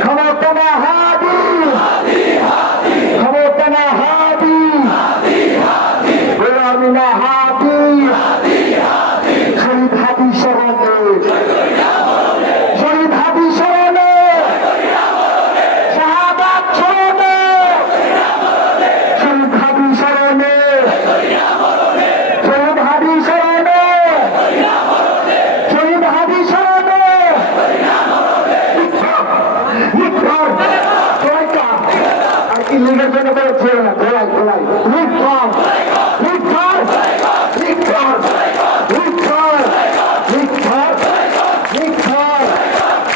ক্ষমতা না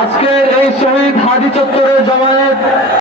আজকে এই শহীদ হাদি চত্বরের জমায়েত